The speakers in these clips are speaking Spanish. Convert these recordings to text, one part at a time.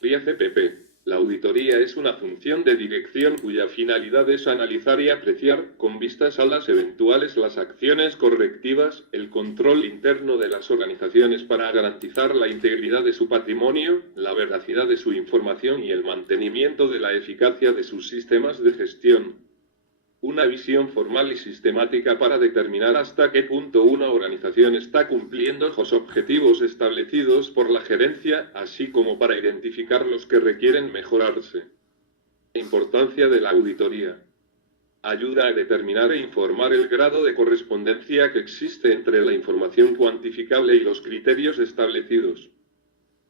CPP. La auditoría es una función de dirección cuya finalidad es analizar y apreciar, con vistas a las eventuales las acciones correctivas, el control interno de las organizaciones para garantizar la integridad de su patrimonio, la veracidad de su información y el mantenimiento de la eficacia de sus sistemas de gestión. Una visión formal y sistemática para determinar hasta qué punto una organización está cumpliendo los objetivos establecidos por la gerencia, así como para identificar los que requieren mejorarse. Importancia de la auditoría. Ayuda a determinar e informar el grado de correspondencia que existe entre la información cuantificable y los criterios establecidos.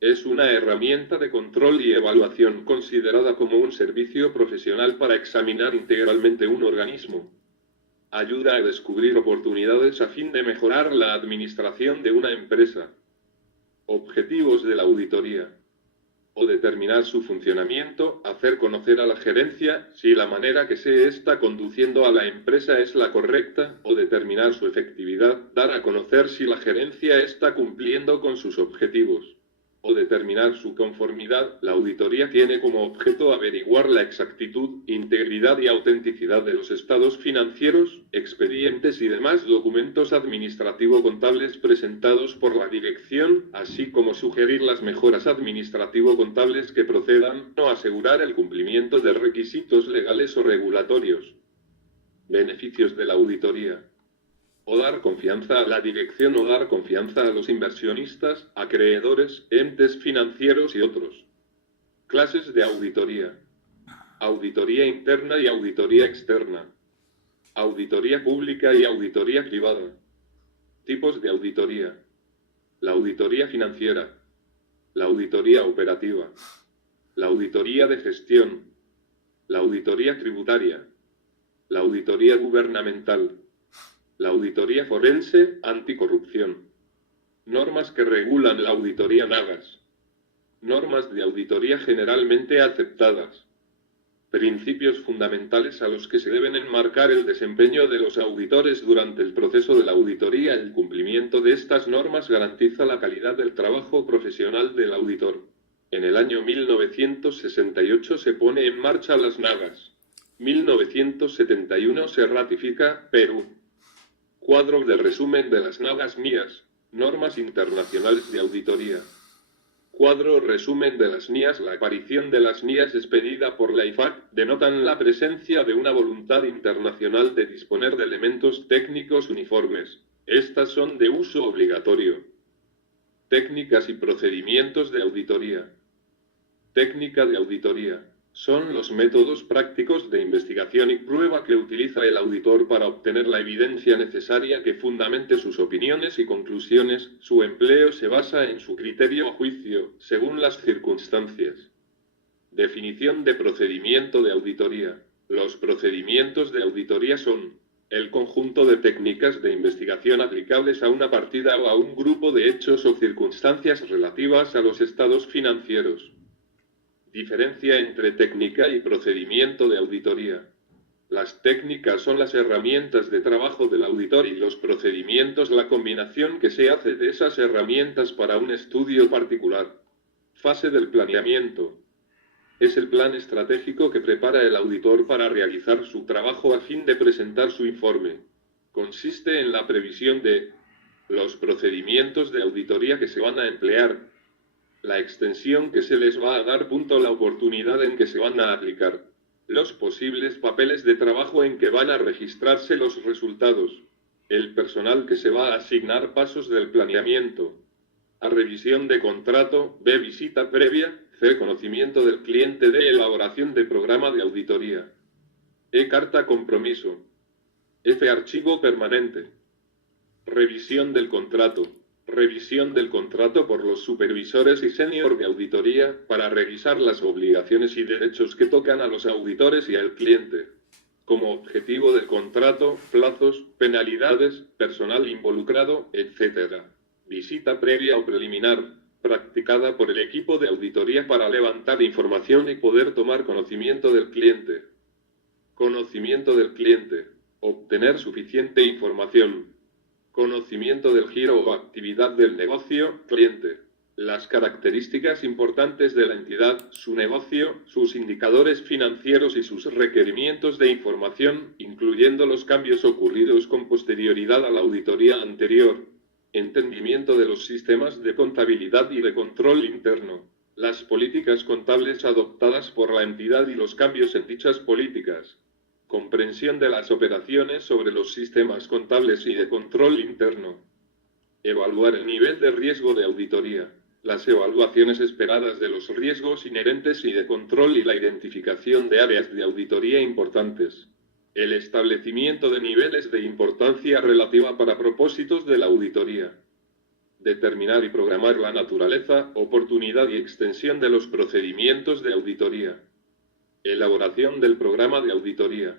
Es una herramienta de control y evaluación considerada como un servicio profesional para examinar integralmente un organismo. Ayuda a descubrir oportunidades a fin de mejorar la administración de una empresa. Objetivos de la auditoría. O determinar su funcionamiento, hacer conocer a la gerencia si la manera que se está conduciendo a la empresa es la correcta, o determinar su efectividad, dar a conocer si la gerencia está cumpliendo con sus objetivos. O determinar su conformidad. La auditoría tiene como objeto averiguar la exactitud, integridad y autenticidad de los estados financieros, expedientes y demás documentos administrativo-contables presentados por la dirección, así como sugerir las mejoras administrativo-contables que procedan, o asegurar el cumplimiento de requisitos legales o regulatorios. Beneficios de la auditoría. O dar confianza a la dirección o dar confianza a los inversionistas, acreedores, entes financieros y otros. Clases de auditoría. Auditoría interna y auditoría externa. Auditoría pública y auditoría privada. Tipos de auditoría. La auditoría financiera. La auditoría operativa. La auditoría de gestión. La auditoría tributaria. La auditoría gubernamental. La auditoría forense, anticorrupción. Normas que regulan la auditoría NAGAS. Normas de auditoría generalmente aceptadas. Principios fundamentales a los que se deben enmarcar el desempeño de los auditores durante el proceso de la auditoría. El cumplimiento de estas normas garantiza la calidad del trabajo profesional del auditor. En el año 1968 se pone en marcha las NAGAS. 1971 se ratifica, Perú. Cuadro de resumen de las NAGAS NIAS, normas internacionales de auditoría. Cuadro resumen de las NIAS. La aparición de las NIAS expedida por la IFAC denotan la presencia de una voluntad internacional de disponer de elementos técnicos uniformes. Estas son de uso obligatorio. Técnicas y procedimientos de auditoría. Técnica de auditoría. Son los métodos prácticos de investigación y prueba que utiliza el auditor para obtener la evidencia necesaria que fundamente sus opiniones y conclusiones. Su empleo se basa en su criterio o juicio, según las circunstancias. Definición de procedimiento de auditoría. Los procedimientos de auditoría son el conjunto de técnicas de investigación aplicables a una partida o a un grupo de hechos o circunstancias relativas a los estados financieros. Diferencia entre técnica y procedimiento de auditoría. Las técnicas son las herramientas de trabajo del auditor y los procedimientos la combinación que se hace de esas herramientas para un estudio particular. Fase del planeamiento. Es el plan estratégico que prepara el auditor para realizar su trabajo a fin de presentar su informe. Consiste en la previsión de los procedimientos de auditoría que se van a emplear, la extensión que se les va a dar, la oportunidad en que se van a aplicar, los posibles papeles de trabajo en que van a registrarse los resultados, el personal que se va a asignar, pasos del planeamiento, a revisión de contrato, B visita previa, C conocimiento del cliente, D elaboración de programa de auditoría, E carta compromiso, F archivo permanente, revisión del contrato. Revisión del contrato por los supervisores y senior de auditoría, para revisar las obligaciones y derechos que tocan a los auditores y al cliente. Como objetivo del contrato, plazos, penalidades, personal involucrado, etc. Visita previa o preliminar, practicada por el equipo de auditoría para levantar información y poder tomar conocimiento del cliente. Conocimiento del cliente. Obtener suficiente información. Conocimiento del giro o actividad del negocio, cliente. Las características importantes de la entidad, su negocio, sus indicadores financieros y sus requerimientos de información, incluyendo los cambios ocurridos con posterioridad a la auditoría anterior. Entendimiento de los sistemas de contabilidad y de control interno. Las políticas contables adoptadas por la entidad y los cambios en dichas políticas. Comprensión de las operaciones sobre los sistemas contables y de control interno. Evaluar el nivel de riesgo de auditoría. Las evaluaciones esperadas de los riesgos inherentes y de control y la identificación de áreas de auditoría importantes. El establecimiento de niveles de importancia relativa para propósitos de la auditoría. Determinar y programar la naturaleza, oportunidad y extensión de los procedimientos de auditoría. Elaboración del programa de auditoría.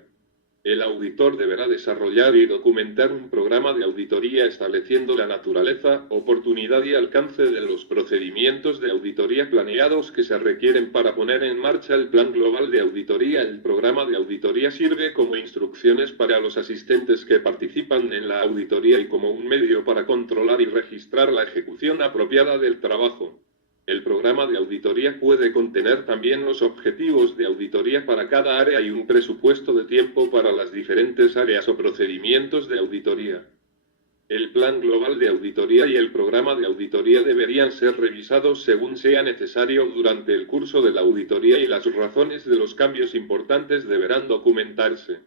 El auditor deberá desarrollar y documentar un programa de auditoría estableciendo la naturaleza, oportunidad y alcance de los procedimientos de auditoría planeados que se requieren para poner en marcha el plan global de auditoría. El programa de auditoría sirve como instrucciones para los asistentes que participan en la auditoría y como un medio para controlar y registrar la ejecución apropiada del trabajo. El programa de auditoría puede contener también los objetivos de auditoría para cada área y un presupuesto de tiempo para las diferentes áreas o procedimientos de auditoría. El plan global de auditoría y el programa de auditoría deberían ser revisados según sea necesario durante el curso de la auditoría y las razones de los cambios importantes deberán documentarse.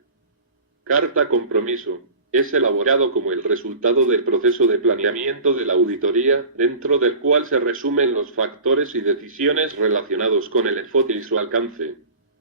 Carta compromiso. Es elaborado como el resultado del proceso de planeamiento de la auditoría, dentro del cual se resumen los factores y decisiones relacionados con el enfoque y su alcance.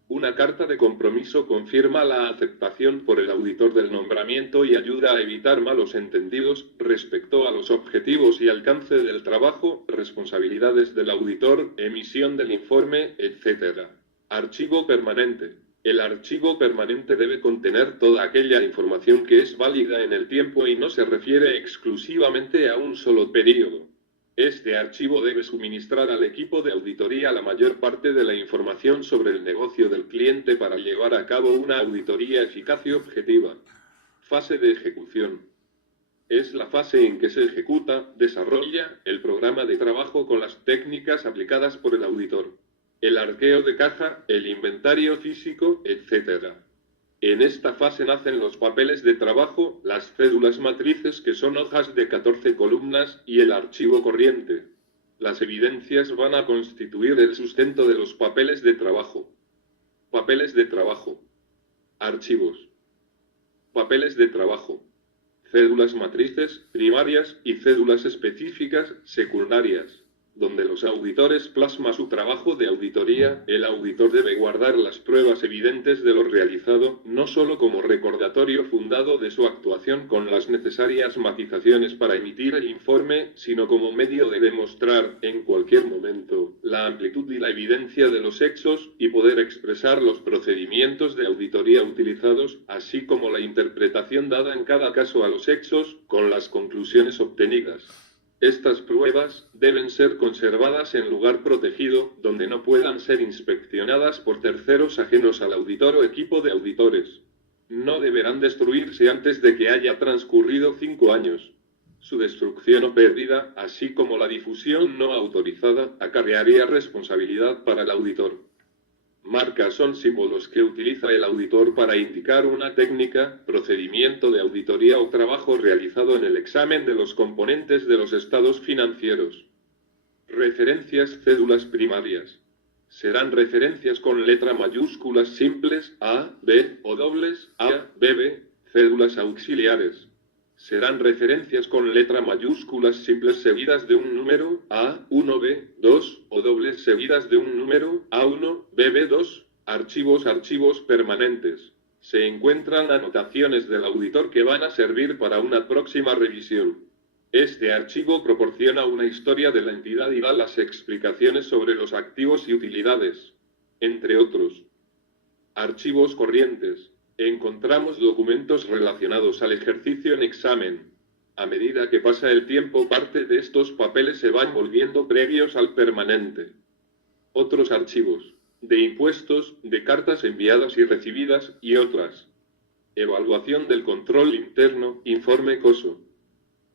Una carta de compromiso confirma la aceptación por el auditor del nombramiento y ayuda a evitar malos entendidos respecto a los objetivos y alcance del trabajo, responsabilidades del auditor, emisión del informe, etc. Archivo permanente. El archivo permanente debe contener toda aquella información que es válida en el tiempo y no se refiere exclusivamente a un solo periodo. Este archivo debe suministrar al equipo de auditoría la mayor parte de la información sobre el negocio del cliente para llevar a cabo una auditoría eficaz y objetiva. Fase de ejecución. Es la fase en que se ejecuta, desarrolla, el programa de trabajo con las técnicas aplicadas por el auditor. El arqueo de caja, el inventario físico, etc. En esta fase nacen los papeles de trabajo, las cédulas matrices que son hojas de 14 columnas y el archivo corriente. Las evidencias van a constituir el sustento de los papeles de trabajo. Papeles de trabajo. Archivos. Papeles de trabajo. Cédulas matrices, primarias y cédulas específicas, secundarias. Donde los auditores plasman su trabajo de auditoría, el auditor debe guardar las pruebas evidentes de lo realizado, no solo como recordatorio fundado de su actuación con las necesarias matizaciones para emitir el informe, sino como medio de demostrar, en cualquier momento, la amplitud y la evidencia de los hechos, y poder expresar los procedimientos de auditoría utilizados, así como la interpretación dada en cada caso a los hechos, con las conclusiones obtenidas. Estas pruebas deben ser conservadas en lugar protegido, donde no puedan ser inspeccionadas por terceros ajenos al auditor o equipo de auditores. No deberán destruirse antes de que haya transcurrido 5 años. Su destrucción o pérdida, así como la difusión no autorizada, acarrearía responsabilidad para el auditor. Marcas son símbolos que utiliza el auditor para indicar una técnica, procedimiento de auditoría o trabajo realizado en el examen de los componentes de los estados financieros. Referencias cédulas primarias. Serán referencias con letra mayúsculas simples A, B o dobles A, BB, cédulas auxiliares. Serán referencias con letra mayúsculas simples seguidas de un número A1B, 2 o dobles seguidas de un número A1, BB2. Archivos permanentes. Se encuentran anotaciones del auditor que van a servir para una próxima revisión. Este archivo proporciona una historia de la entidad y da las explicaciones sobre los activos y utilidades, entre otros. Archivos corrientes. Encontramos documentos relacionados al ejercicio en examen. A medida que pasa el tiempo, parte de estos papeles se van volviendo previos al permanente. Otros archivos. De impuestos, de cartas enviadas y recibidas, y otras. Evaluación del control interno, informe COSO.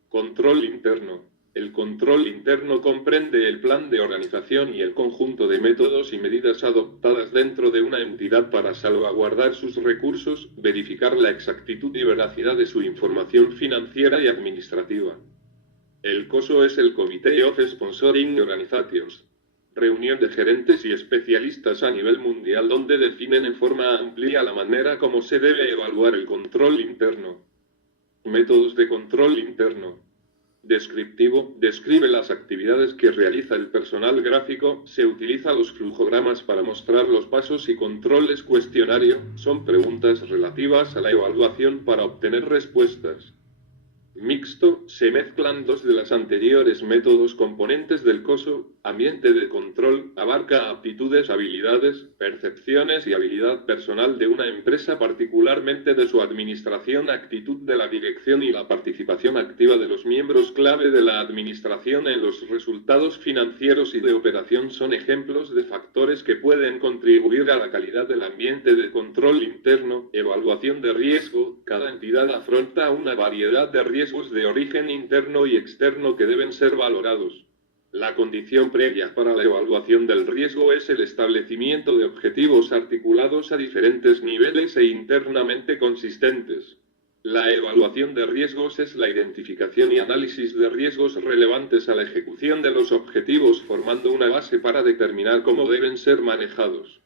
Control interno. El control interno comprende el plan de organización y el conjunto de métodos y medidas adoptadas dentro de una entidad para salvaguardar sus recursos, verificar la exactitud y veracidad de su información financiera y administrativa. El COSO es el Committee of Sponsoring Organizations, reunión de gerentes y especialistas a nivel mundial donde definen en forma amplia la manera como se debe evaluar el control interno. Métodos de control interno. Descriptivo, describe las actividades que realiza el personal gráfico, se utiliza los flujogramas para mostrar los pasos y controles. Cuestionario, son preguntas relativas a la evaluación para obtener respuestas. Mixto, se mezclan dos de los anteriores métodos componentes del COSO. Ambiente de control, abarca aptitudes, habilidades, percepciones y habilidad personal de una empresa, particularmente de su administración, actitud de la dirección y la participación activa de los miembros clave de la administración en los resultados financieros y de operación son ejemplos de factores que pueden contribuir a la calidad del ambiente de control interno. Evaluación de riesgo, cada entidad afronta una variedad de riesgos de origen interno y externo que deben ser valorados. La condición previa para la evaluación del riesgo es el establecimiento de objetivos articulados a diferentes niveles e internamente consistentes. La evaluación de riesgos es la identificación y análisis de riesgos relevantes a la ejecución de los objetivos, formando una base para determinar cómo deben ser manejados.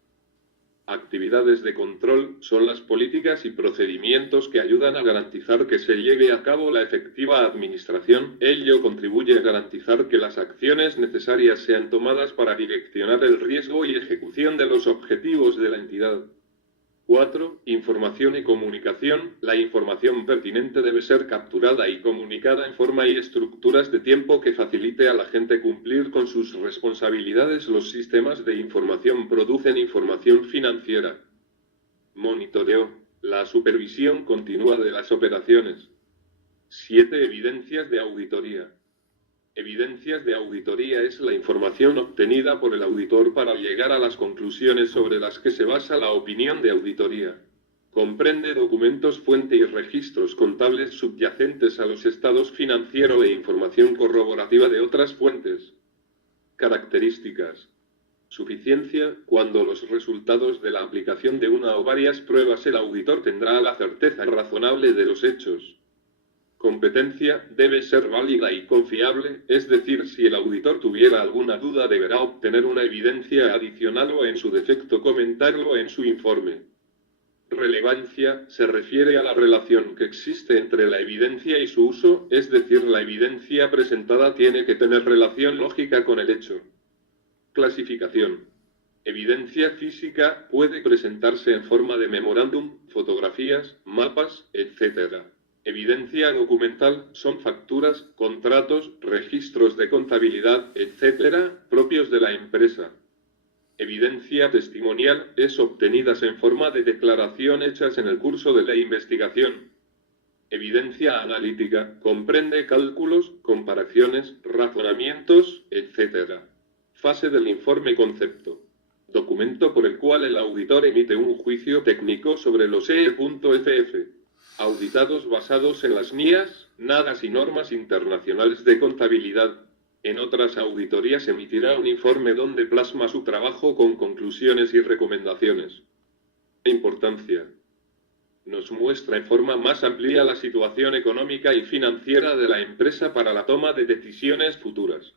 Actividades de control son las políticas y procedimientos que ayudan a garantizar que se lleve a cabo la efectiva administración. Ello contribuye a garantizar que las acciones necesarias sean tomadas para direccionar el riesgo y ejecución de los objetivos de la entidad. 4. Información y comunicación. La información pertinente debe ser capturada y comunicada en forma y estructuras de tiempo que facilite a la gente cumplir con sus responsabilidades. Los sistemas de información producen información financiera. Monitoreo. La supervisión continua de las operaciones. 7. Evidencias de auditoría. Evidencias de auditoría es la información obtenida por el auditor para llegar a las conclusiones sobre las que se basa la opinión de auditoría. Comprende documentos fuente y registros contables subyacentes a los estados financieros e información corroborativa de otras fuentes. Características. Suficiencia. Cuando los resultados de la aplicación de una o varias pruebas el auditor tendrá la certeza razonable de los hechos. Competencia, debe ser válida y confiable, es decir, si el auditor tuviera alguna duda deberá obtener una evidencia adicional o en su defecto comentarlo en su informe. Relevancia, se refiere a la relación que existe entre la evidencia y su uso, es decir, la evidencia presentada tiene que tener relación lógica con el hecho. Clasificación. Evidencia física puede presentarse en forma de memorándum, fotografías, mapas, etc. Evidencia documental son facturas, contratos, registros de contabilidad, etc., propios de la empresa. Evidencia testimonial es obtenidas en forma de declaración hechas en el curso de la investigación. Evidencia analítica comprende cálculos, comparaciones, razonamientos, etc. Fase del informe concepto. Documento por el cual el auditor emite un juicio técnico sobre los EE.FF. Auditados basados en las NIAS, NADAS y normas internacionales de contabilidad. En otras auditorías emitirá un informe donde plasma su trabajo con conclusiones y recomendaciones. Importancia. Nos muestra en forma más amplia la situación económica y financiera de la empresa para la toma de decisiones futuras.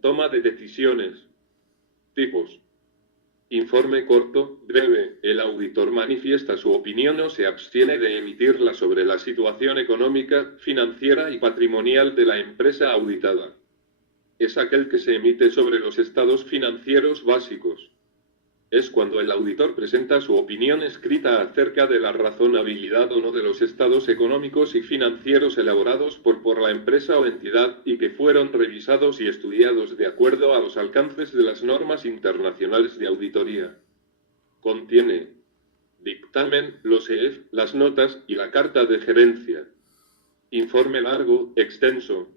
Toma de decisiones. Tipos. Informe corto, breve. El auditor manifiesta su opinión o se abstiene de emitirla sobre la situación económica, financiera y patrimonial de la empresa auditada. Es aquel que se emite sobre los estados financieros básicos. Es cuando el auditor presenta su opinión escrita acerca de la razonabilidad o no de los estados económicos y financieros elaborados por la empresa o entidad y que fueron revisados y estudiados de acuerdo a los alcances de las normas internacionales de auditoría. Contiene dictamen, los EF, las notas y la carta de gerencia. Informe largo, extenso.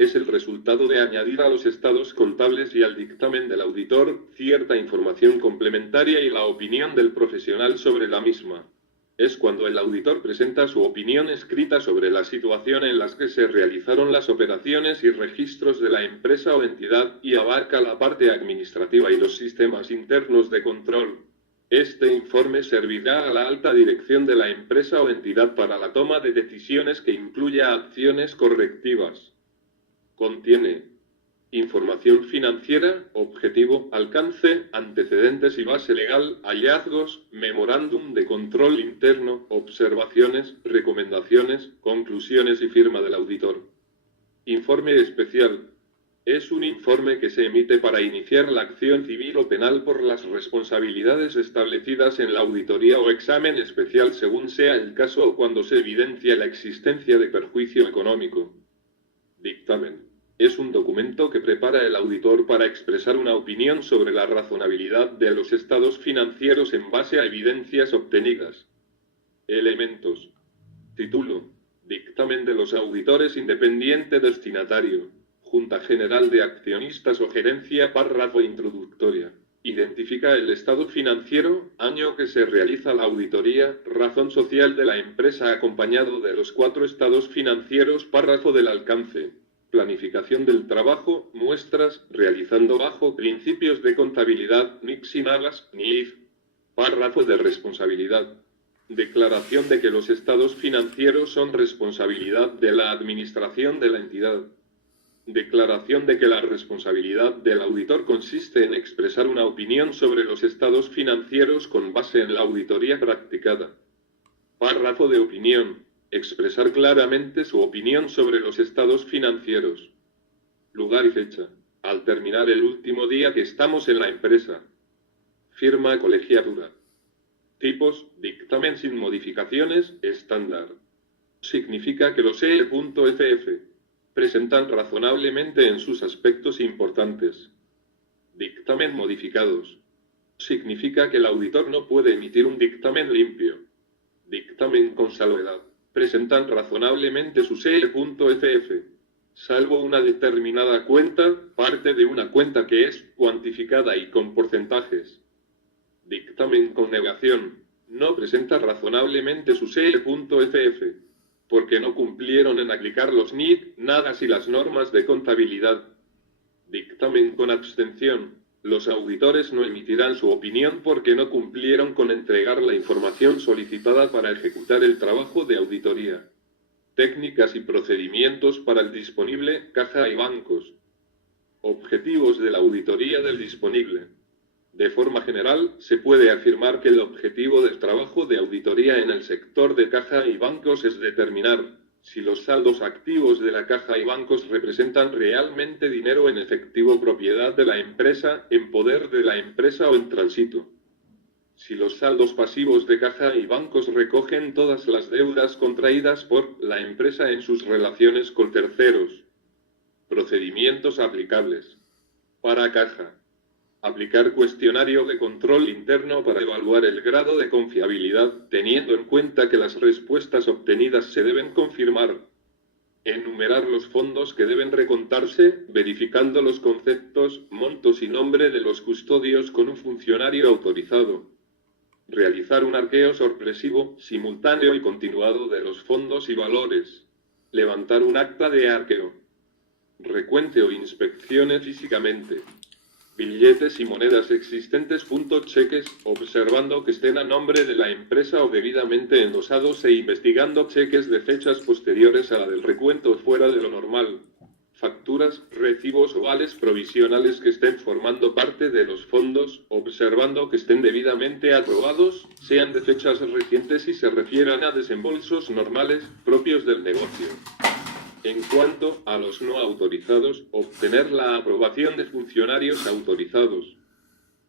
Es el resultado de añadir a los estados contables y al dictamen del auditor cierta información complementaria y la opinión del profesional sobre la misma. Es cuando el auditor presenta su opinión escrita sobre la situación en la que se realizaron las operaciones y registros de la empresa o entidad y abarca la parte administrativa y los sistemas internos de control. Este informe servirá a la alta dirección de la empresa o entidad para la toma de decisiones que incluya acciones correctivas. Contiene información financiera, objetivo, alcance, antecedentes y base legal, hallazgos, memorándum de control interno, observaciones, recomendaciones, conclusiones y firma del auditor. Informe especial. Es un informe que se emite para iniciar la acción civil o penal por las responsabilidades establecidas en la auditoría o examen especial según sea el caso o cuando se evidencia la existencia de perjuicio económico. Dictamen. Es un documento que prepara el auditor para expresar una opinión sobre la razonabilidad de los estados financieros en base a evidencias obtenidas. Elementos. Título. Dictamen de los auditores independiente destinatario. Junta General de Accionistas o Gerencia. Párrafo introductoria. Identifica el estado financiero, año que se realiza la auditoría, razón social de la empresa acompañado de los 4 estados financieros. Párrafo del alcance. Planificación del trabajo, muestras, realizando bajo principios de contabilidad, NIC sin agas, ni IF. Párrafo de responsabilidad. Declaración de que los estados financieros son responsabilidad de la administración de la entidad. Declaración de que la responsabilidad del auditor consiste en expresar una opinión sobre los estados financieros con base en la auditoría practicada. Párrafo de opinión. Expresar claramente su opinión sobre los estados financieros. Lugar y fecha. Al terminar el último día que estamos en la empresa. Firma colegiatura. Tipos, dictamen sin modificaciones, estándar. Significa que los EL.FF presentan razonablemente en sus aspectos importantes. Dictamen modificados. Significa que el auditor no puede emitir un dictamen limpio. Dictamen con salvedad. Presentan razonablemente sus EL.FF, salvo una determinada cuenta, parte de una cuenta que es cuantificada y con porcentajes. Dictamen con negación. No presenta razonablemente sus EL.FF, porque no cumplieron en aplicar los NIC, NAGAS y las normas de contabilidad. Dictamen con abstención. Los auditores no emitirán su opinión porque no cumplieron con entregar la información solicitada para ejecutar el trabajo de auditoría. Técnicas y procedimientos para el disponible, caja y bancos. Objetivos de la auditoría del disponible. De forma general, se puede afirmar que el objetivo del trabajo de auditoría en el sector de caja y bancos es determinar si los saldos activos de la caja y bancos representan realmente dinero en efectivo propiedad de la empresa, en poder de la empresa o en tránsito. Si los saldos pasivos de caja y bancos recogen todas las deudas contraídas por la empresa en sus relaciones con terceros. Procedimientos aplicables. Para caja. Aplicar cuestionario de control interno para evaluar el grado de confiabilidad, teniendo en cuenta que las respuestas obtenidas se deben confirmar. Enumerar los fondos que deben recontarse, verificando los conceptos, montos y nombre de los custodios con un funcionario autorizado. Realizar un arqueo sorpresivo, simultáneo y continuado de los fondos y valores. Levantar un acta de arqueo. Recuente o inspeccione físicamente billetes y monedas existentes. Cheques, observando que estén a nombre de la empresa o debidamente endosados e investigando cheques de fechas posteriores a la del recuento fuera de lo normal. Facturas, recibos o vales provisionales que estén formando parte de los fondos, observando que estén debidamente aprobados, sean de fechas recientes y se refieran a desembolsos normales, propios del negocio. En cuanto a los no autorizados, obtener la aprobación de funcionarios autorizados.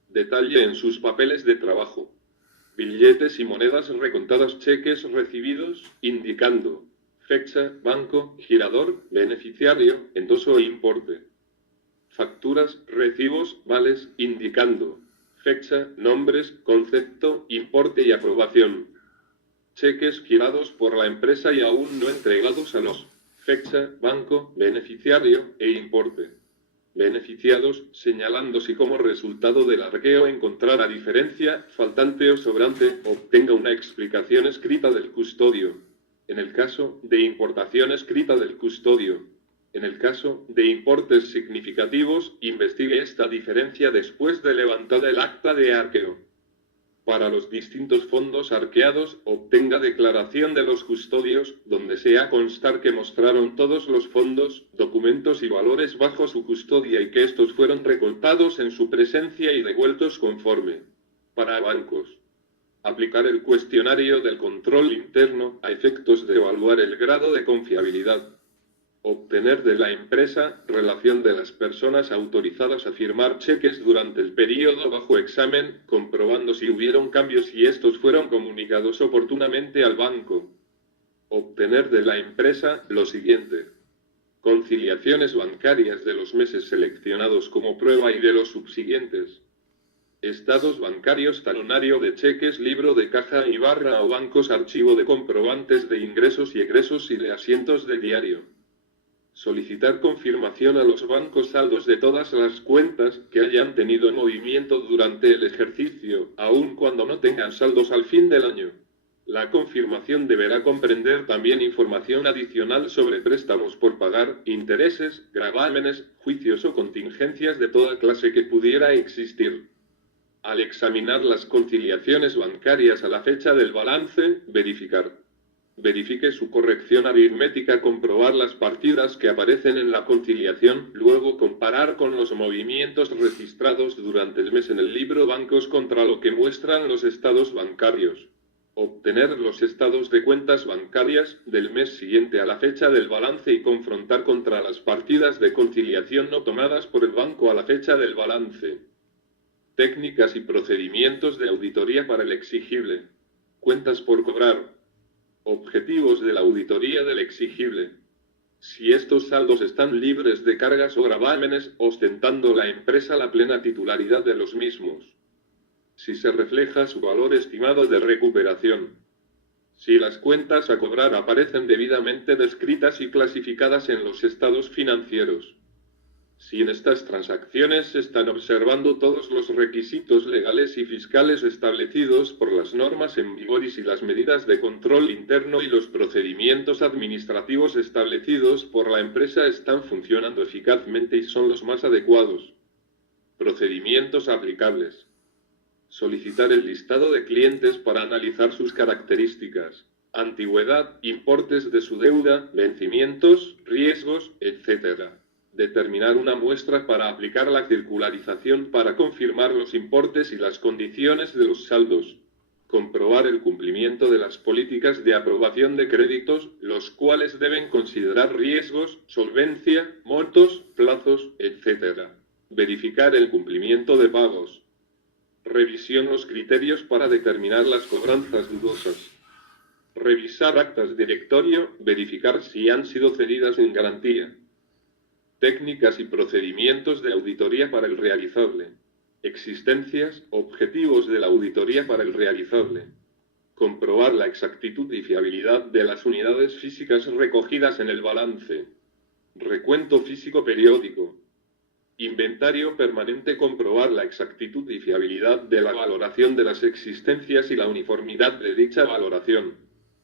Detalle en sus papeles de trabajo. Billetes y monedas recontadas, cheques recibidos, indicando fecha, banco, girador, beneficiario, endoso e importe. Facturas, recibos, vales, indicando fecha, nombres, concepto, importe y aprobación. Cheques girados por la empresa y aún no entregados a los fecha, banco, beneficiario e importe. Beneficiados, señalando si como resultado del arqueo encontrara diferencia, faltante o sobrante, obtenga una explicación escrita del custodio. En el caso de importación escrita del custodio. En el caso de importes significativos, investigue esta diferencia después de levantada el acta de arqueo. Para los distintos fondos arqueados, obtenga declaración de los custodios, donde sea constar que mostraron todos los fondos, documentos y valores bajo su custodia y que estos fueron recoltados en su presencia y devueltos conforme. Para bancos. Aplicar el cuestionario del control interno a efectos de evaluar el grado de confiabilidad. Obtener de la empresa relación de las personas autorizadas a firmar cheques durante el periodo bajo examen, comprobando si hubieron cambios y estos fueron comunicados oportunamente al banco. Obtener de la empresa lo siguiente. Conciliaciones bancarias de los meses seleccionados como prueba y de los subsiguientes. Estados bancarios, talonario de cheques, libro de caja y barra o bancos, archivo de comprobantes de ingresos y egresos y de asientos de diario. Solicitar confirmación a los bancos saldos de todas las cuentas que hayan tenido movimiento durante el ejercicio, aun cuando no tengan saldos al fin del año. La confirmación deberá comprender también información adicional sobre préstamos por pagar, intereses, gravámenes, juicios o contingencias de toda clase que pudiera existir. Al examinar las conciliaciones bancarias a la fecha del balance, verifique su corrección aritmética, comprobar las partidas que aparecen en la conciliación, luego comparar con los movimientos registrados durante el mes en el libro bancos contra lo que muestran los estados bancarios. Obtener los estados de cuentas bancarias del mes siguiente a la fecha del balance y confrontar contra las partidas de conciliación no tomadas por el banco a la fecha del balance. Técnicas y procedimientos de auditoría para el exigible. Cuentas por cobrar. Objetivos de la auditoría del exigible. Si estos saldos están libres de cargas o gravámenes, ostentando la empresa la plena titularidad de los mismos. Si se refleja su valor estimado de recuperación. Si las cuentas a cobrar aparecen debidamente descritas y clasificadas en los estados financieros. Si en estas transacciones se están observando todos los requisitos legales y fiscales establecidos por las normas en vigor y si las medidas de control interno y los procedimientos administrativos establecidos por la empresa están funcionando eficazmente y son los más adecuados. Procedimientos aplicables. Solicitar el listado de clientes para analizar sus características, antigüedad, importes de su deuda, vencimientos, riesgos, etc. Determinar una muestra para aplicar la circularización para confirmar los importes y las condiciones de los saldos. Comprobar el cumplimiento de las políticas de aprobación de créditos, los cuales deben considerar riesgos, solvencia, montos, plazos, etc. Verificar el cumplimiento de pagos. Revisión los criterios para determinar las cobranzas dudosas. Revisar actas directorio, verificar si han sido cedidas en garantía. Técnicas y procedimientos de auditoría para el realizable. Existencias, objetivos de la auditoría para el realizable. Comprobar la exactitud y fiabilidad de las unidades físicas recogidas en el balance. Recuento físico periódico. Inventario permanente. Comprobar la exactitud y fiabilidad de la valoración de las existencias y la uniformidad de dicha valoración.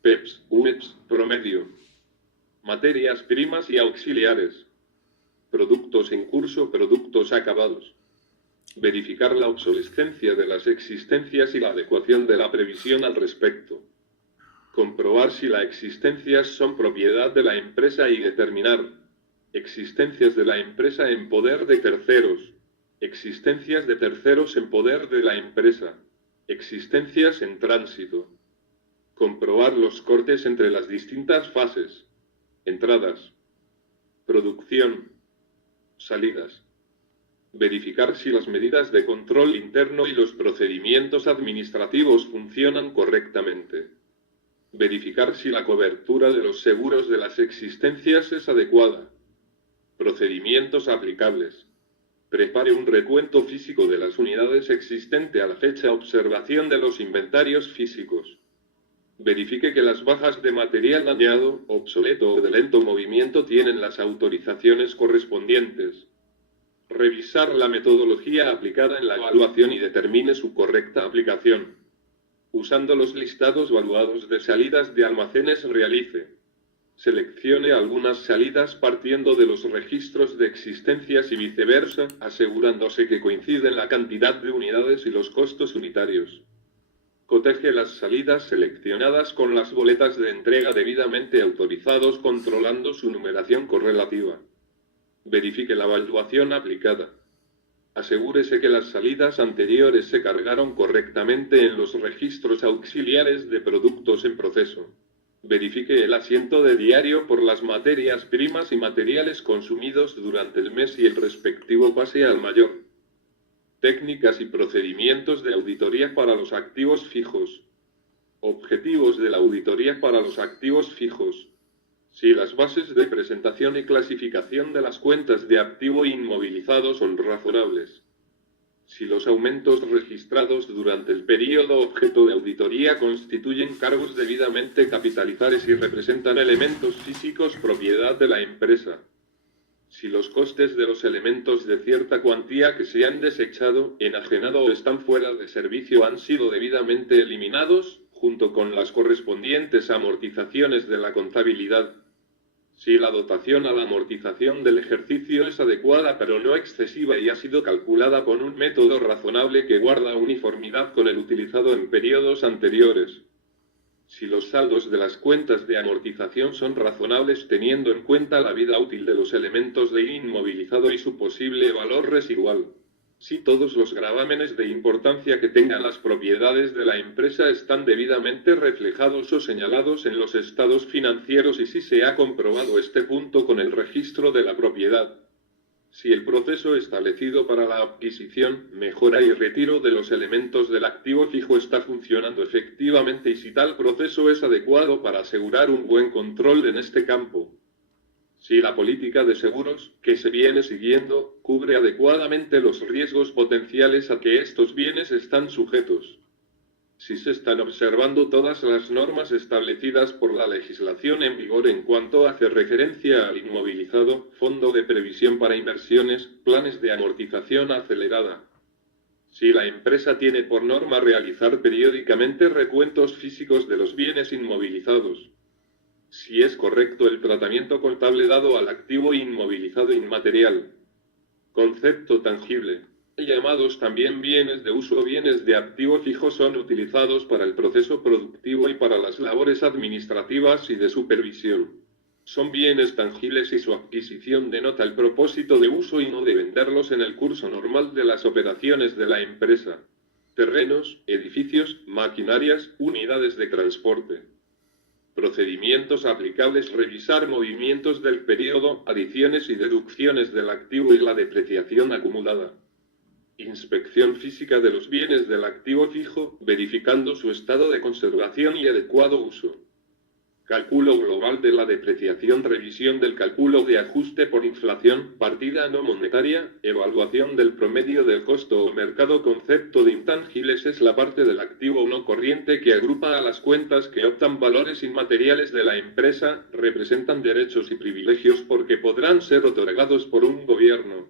PEPs, UEPs, promedio. Materias primas y auxiliares. Productos en curso, productos acabados. Verificar la obsolescencia de las existencias y la adecuación de la previsión al respecto. Comprobar si las existencias son propiedad de la empresa y determinar existencias de la empresa en poder de terceros, existencias de terceros en poder de la empresa, existencias en tránsito. Comprobar los cortes entre las distintas fases, entradas, producción, salidas. Verificar si las medidas de control interno y los procedimientos administrativos funcionan correctamente. Verificar si la cobertura de los seguros de las existencias es adecuada. Procedimientos aplicables. Prepare un recuento físico de las unidades existentes a la fecha. Observación de los inventarios físicos. Verifique que las bajas de material dañado, obsoleto o de lento movimiento tienen las autorizaciones correspondientes. Revisar la metodología aplicada en la evaluación y determine su correcta aplicación. Usando los listados valuados de salidas de almacenes realice. Seleccione algunas salidas partiendo de los registros de existencias y viceversa, asegurándose que coinciden la cantidad de unidades y los costos unitarios. Coteje las salidas seleccionadas con las boletas de entrega debidamente autorizados controlando su numeración correlativa. Verifique la evaluación aplicada. Asegúrese que las salidas anteriores se cargaron correctamente en los registros auxiliares de productos en proceso. Verifique el asiento de diario por las materias primas y materiales consumidos durante el mes y el respectivo pase al mayor. Técnicas y procedimientos de auditoría para los activos fijos. Objetivos de la auditoría para los activos fijos. Si las bases de presentación y clasificación de las cuentas de activo inmovilizado son razonables. Si los aumentos registrados durante el periodo objeto de auditoría constituyen cargos debidamente capitalizables y representan elementos físicos propiedad de la empresa. Si los costes de los elementos de cierta cuantía que se han desechado, enajenado o están fuera de servicio han sido debidamente eliminados, junto con las correspondientes amortizaciones de la contabilidad. Si la dotación a la amortización del ejercicio es adecuada pero no excesiva y ha sido calculada con un método razonable que guarda uniformidad con el utilizado en periodos anteriores. Si los saldos de las cuentas de amortización son razonables teniendo en cuenta la vida útil de los elementos de inmovilizado y su posible valor residual. Si todos los gravámenes de importancia que tengan las propiedades de la empresa están debidamente reflejados o señalados en los estados financieros y si se ha comprobado este punto con el registro de la propiedad. Si el proceso establecido para la adquisición, mejora y retiro de los elementos del activo fijo está funcionando efectivamente y si tal proceso es adecuado para asegurar un buen control en este campo. Si la política de seguros, que se viene siguiendo, cubre adecuadamente los riesgos potenciales a que estos bienes están sujetos. Si se están observando todas las normas establecidas por la legislación en vigor en cuanto hace referencia al inmovilizado, fondo de previsión para inversiones, planes de amortización acelerada. Si la empresa tiene por norma realizar periódicamente recuentos físicos de los bienes inmovilizados. Si es correcto el tratamiento contable dado al activo inmovilizado inmaterial. Concepto tangible. Llamados también bienes de uso o bienes de activo fijo son utilizados para el proceso productivo y para las labores administrativas y de supervisión. Son bienes tangibles y su adquisición denota el propósito de uso y no de venderlos en el curso normal de las operaciones de la empresa. Terrenos, edificios, maquinarias, unidades de transporte. Procedimientos aplicables: revisar movimientos del periodo, adiciones y deducciones del activo y la depreciación acumulada. Inspección física de los bienes del activo fijo, verificando su estado de conservación y adecuado uso. Cálculo global de la depreciación, revisión del cálculo de ajuste por inflación, partida no monetaria, evaluación del promedio del costo o mercado. Concepto de intangibles es la parte del activo no corriente que agrupa a las cuentas que optan valores inmateriales de la empresa, representan derechos y privilegios porque podrán ser otorgados por un gobierno.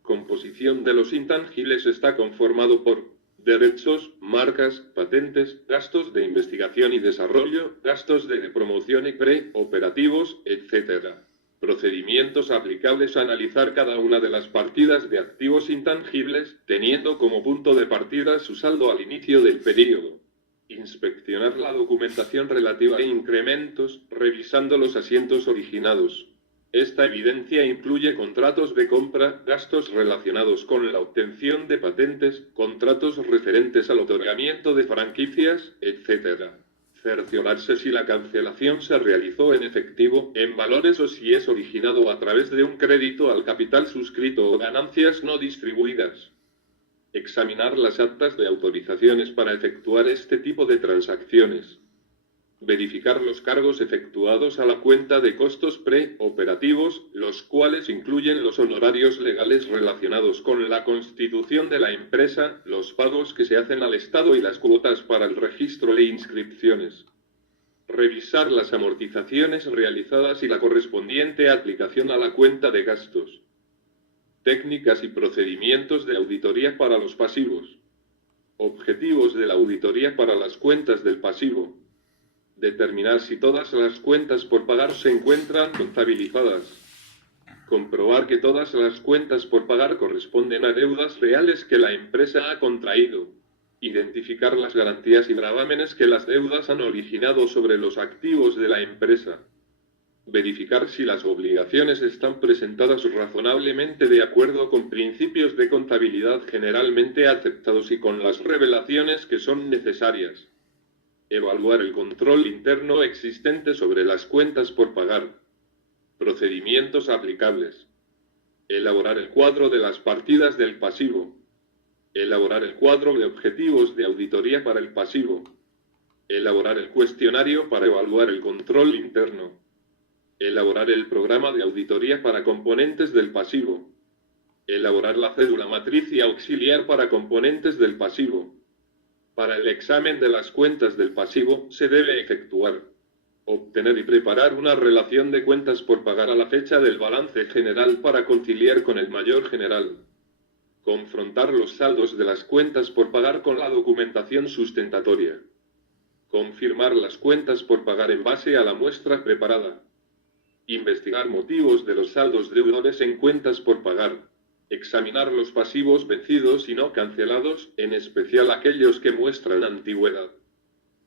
Composición de los intangibles está conformado por derechos, marcas, patentes, gastos de investigación y desarrollo, gastos de promoción y pre-operativos, etc. Procedimientos aplicables: analizar cada una de las partidas de activos intangibles, teniendo como punto de partida su saldo al inicio del periodo. Inspeccionar la documentación relativa a incrementos, revisando los asientos originados. Esta evidencia incluye contratos de compra, gastos relacionados con la obtención de patentes, contratos referentes al otorgamiento de franquicias, etc. Cerciorarse si la cancelación se realizó en efectivo, en valores o si es originado a través de un crédito al capital suscrito o ganancias no distribuidas. Examinar las actas de autorizaciones para efectuar este tipo de transacciones. Verificar los cargos efectuados a la cuenta de costos pre-operativos, los cuales incluyen los honorarios legales relacionados con la constitución de la empresa, los pagos que se hacen al Estado y las cuotas para el registro de inscripciones. Revisar las amortizaciones realizadas y la correspondiente aplicación a la cuenta de gastos. Técnicas y procedimientos de auditoría para los pasivos. Objetivos de la auditoría para las cuentas del pasivo. Determinar si todas las cuentas por pagar se encuentran contabilizadas. Comprobar que todas las cuentas por pagar corresponden a deudas reales que la empresa ha contraído. Identificar las garantías y gravámenes que las deudas han originado sobre los activos de la empresa. Verificar si las obligaciones están presentadas razonablemente de acuerdo con principios de contabilidad generalmente aceptados y con las revelaciones que son necesarias. Evaluar el control interno existente sobre las cuentas por pagar. Procedimientos aplicables. Elaborar el cuadro de las partidas del pasivo. Elaborar el cuadro de objetivos de auditoría para el pasivo. Elaborar el cuestionario para evaluar el control interno. Elaborar el programa de auditoría para componentes del pasivo. Elaborar la cédula matriz y auxiliar para componentes del pasivo. Para el examen de las cuentas del pasivo se debe efectuar: obtener y preparar una relación de cuentas por pagar a la fecha del balance general para conciliar con el mayor general. Confrontar los saldos de las cuentas por pagar con la documentación sustentatoria. Confirmar las cuentas por pagar en base a la muestra preparada. Investigar motivos de los saldos deudores en cuentas por pagar. Examinar los pasivos vencidos y no cancelados, en especial aquellos que muestran antigüedad.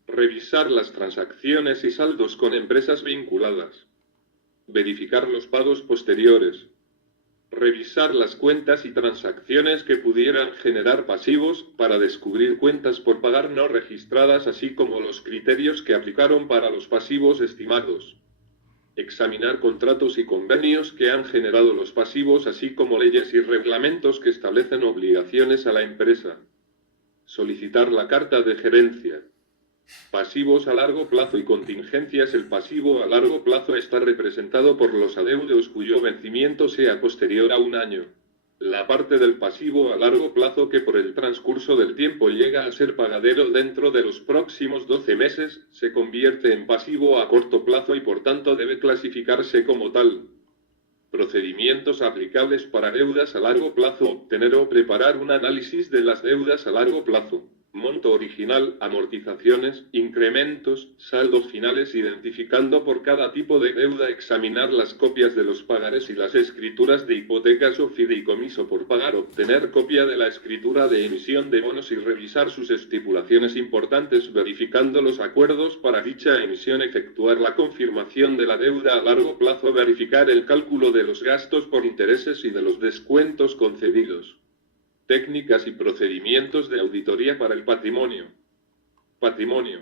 Revisar las transacciones y saldos con empresas vinculadas. Verificar los pagos posteriores. Revisar las cuentas y transacciones que pudieran generar pasivos para descubrir cuentas por pagar no registradas, así como los criterios que aplicaron para los pasivos estimados. Examinar contratos y convenios que han generado los pasivos, así como leyes y reglamentos que establecen obligaciones a la empresa. Solicitar la carta de gerencia. Pasivos a largo plazo y contingencias. El pasivo a largo plazo está representado por los adeudos cuyo vencimiento sea posterior a un año. La parte del pasivo a largo plazo que por el transcurso del tiempo llega a ser pagadero dentro de los próximos 12 meses, se convierte en pasivo a corto plazo y por tanto debe clasificarse como tal. Procedimientos aplicables para deudas a largo plazo. Obtener o preparar un análisis de las deudas a largo plazo. Monto original, amortizaciones, incrementos, saldos finales, identificando por cada tipo de deuda. Examinar las copias de los pagares y las escrituras de hipotecas o fideicomiso por pagar. Obtener copia de la escritura de emisión de bonos y revisar sus estipulaciones importantes, verificando los acuerdos para dicha emisión. Efectuar la confirmación de la deuda a largo plazo. Verificar el cálculo de los gastos por intereses y de los descuentos concedidos. Técnicas y procedimientos de auditoría para el patrimonio. Patrimonio,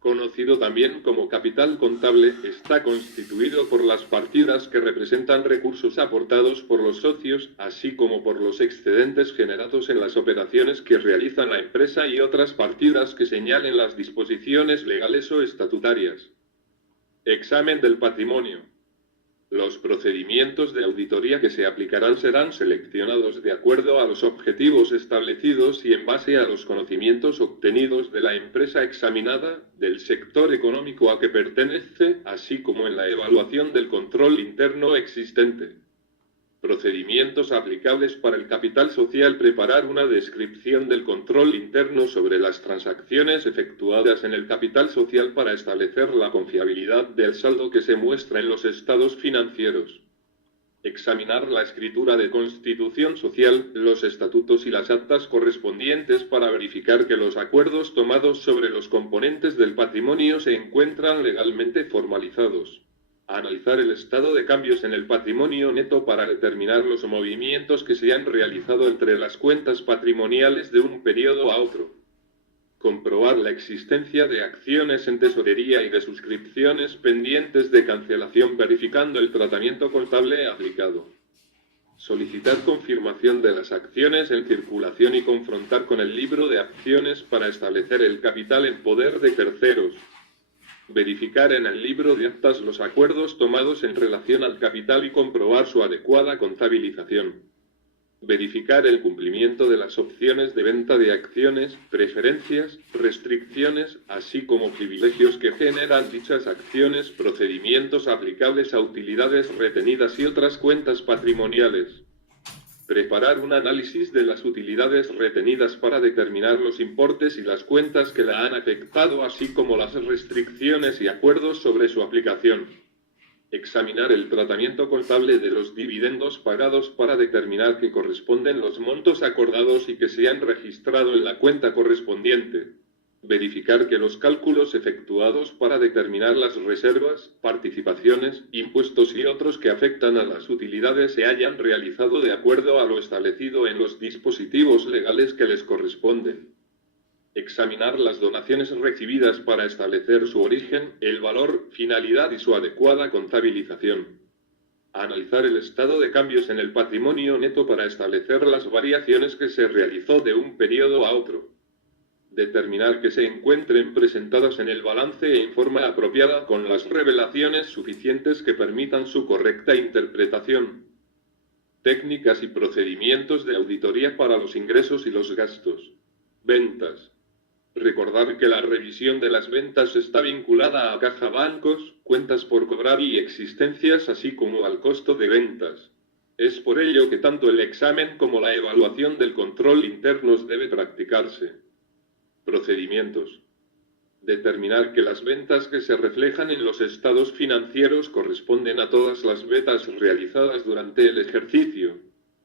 conocido también como capital contable, está constituido por las partidas que representan recursos aportados por los socios, así como por los excedentes generados en las operaciones que realiza la empresa y otras partidas que señalen las disposiciones legales o estatutarias. Examen del patrimonio. Los procedimientos de auditoría que se aplicarán serán seleccionados de acuerdo a los objetivos establecidos y en base a los conocimientos obtenidos de la empresa examinada, del sector económico a que pertenece, así como en la evaluación del control interno existente. Procedimientos aplicables para el capital social. Preparar una descripción del control interno sobre las transacciones efectuadas en el capital social para establecer la confiabilidad del saldo que se muestra en los estados financieros. Examinar la escritura de constitución social, los estatutos y las actas correspondientes para verificar que los acuerdos tomados sobre los componentes del patrimonio se encuentran legalmente formalizados. Analizar el estado de cambios en el patrimonio neto para determinar los movimientos que se han realizado entre las cuentas patrimoniales de un periodo a otro. Comprobar la existencia de acciones en tesorería y de suscripciones pendientes de cancelación verificando el tratamiento contable aplicado. Solicitar confirmación de las acciones en circulación y confrontar con el libro de acciones para establecer el capital en poder de terceros. Verificar en el libro de actas los acuerdos tomados en relación al capital y comprobar su adecuada contabilización. Verificar el cumplimiento de las opciones de venta de acciones, preferencias, restricciones, así como privilegios que generan dichas acciones, procedimientos aplicables a utilidades retenidas y otras cuentas patrimoniales. Preparar un análisis de las utilidades retenidas para determinar los importes y las cuentas que la han afectado, así como las restricciones y acuerdos sobre su aplicación. Examinar el tratamiento contable de los dividendos pagados para determinar que corresponden los montos acordados y que se han registrado en la cuenta correspondiente. Verificar que los cálculos efectuados para determinar las reservas, participaciones, impuestos y otros que afectan a las utilidades se hayan realizado de acuerdo a lo establecido en los dispositivos legales que les corresponden. Examinar las donaciones recibidas para establecer su origen, el valor, finalidad y su adecuada contabilización. Analizar el estado de cambios en el patrimonio neto para establecer las variaciones que se realizó de un periodo a otro. Determinar que se encuentren presentadas en el balance en forma apropiada con las revelaciones suficientes que permitan su correcta interpretación. Técnicas y procedimientos de auditoría para los ingresos y los gastos. Ventas. Recordar que la revisión de las ventas está vinculada a caja bancos, cuentas por cobrar y existencias, así como al costo de ventas. Es por ello que tanto el examen como la evaluación del control internos debe practicarse. Procedimientos. Determinar que las ventas que se reflejan en los estados financieros corresponden a todas las ventas realizadas durante el ejercicio.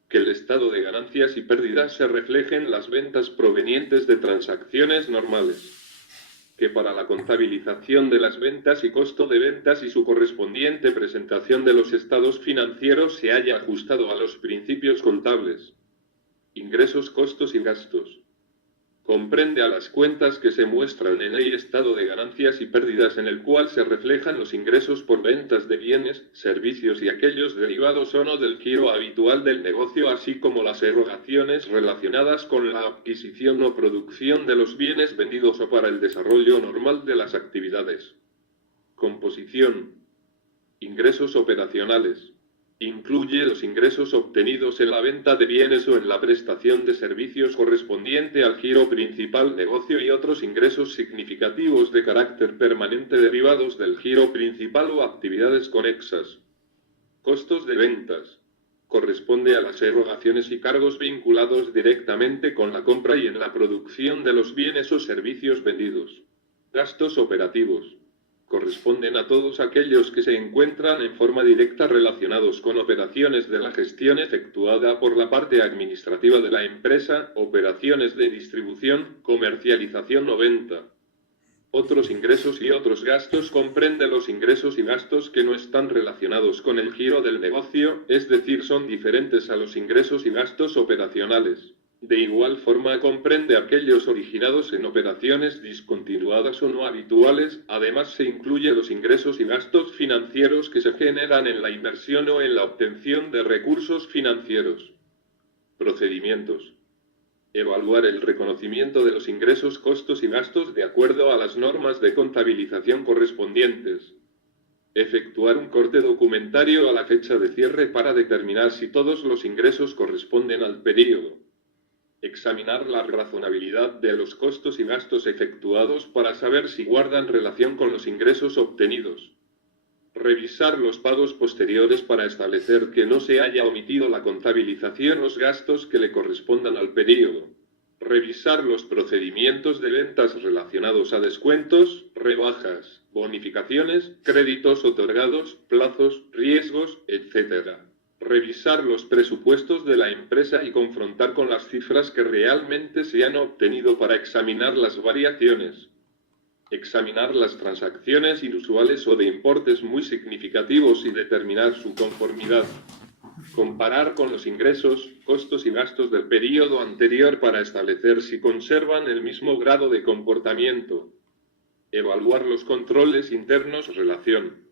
Que el estado de ganancias y pérdidas se refleje en las ventas provenientes de transacciones normales. Que para la contabilización de las ventas y costo de ventas y su correspondiente presentación de los estados financieros se haya ajustado a los principios contables. Ingresos, costos y gastos. Comprende a las cuentas que se muestran en el estado de ganancias y pérdidas, en el cual se reflejan los ingresos por ventas de bienes, servicios y aquellos derivados o no del giro habitual del negocio, así como las erogaciones relacionadas con la adquisición o producción de los bienes vendidos o para el desarrollo normal de las actividades. Composición. Ingresos operacionales. Incluye los ingresos obtenidos en la venta de bienes o en la prestación de servicios correspondiente al giro principal negocio y otros ingresos significativos de carácter permanente derivados del giro principal o actividades conexas. Costos de ventas. Corresponde a las erogaciones y cargos vinculados directamente con la compra y en la producción de los bienes o servicios vendidos. Gastos operativos. Corresponden a todos aquellos que se encuentran en forma directa relacionados con operaciones de la gestión efectuada por la parte administrativa de la empresa, operaciones de distribución, comercialización o venta. Otros ingresos y otros gastos comprende los ingresos y gastos que no están relacionados con el giro del negocio, es decir, son diferentes a los ingresos y gastos operacionales. De igual forma comprende aquellos originados en operaciones discontinuadas o no habituales. Además se incluye los ingresos y gastos financieros que se generan en la inversión o en la obtención de recursos financieros. Procedimientos. Evaluar el reconocimiento de los ingresos, costos y gastos de acuerdo a las normas de contabilización correspondientes. Efectuar un corte documentario a la fecha de cierre para determinar si todos los ingresos corresponden al período. Examinar la razonabilidad de los costos y gastos efectuados para saber si guardan relación con los ingresos obtenidos. Revisar los pagos posteriores para establecer que no se haya omitido la contabilización los gastos que le correspondan al período. Revisar los procedimientos de ventas relacionados a descuentos, rebajas, bonificaciones, créditos otorgados, plazos, riesgos, etc. Revisar los presupuestos de la empresa y confrontar con las cifras que realmente se han obtenido para examinar las variaciones. Examinar las transacciones inusuales o de importes muy significativos y determinar su conformidad. Comparar con los ingresos, costos y gastos del periodo anterior para establecer si conservan el mismo grado de comportamiento. Evaluar los controles internos relación.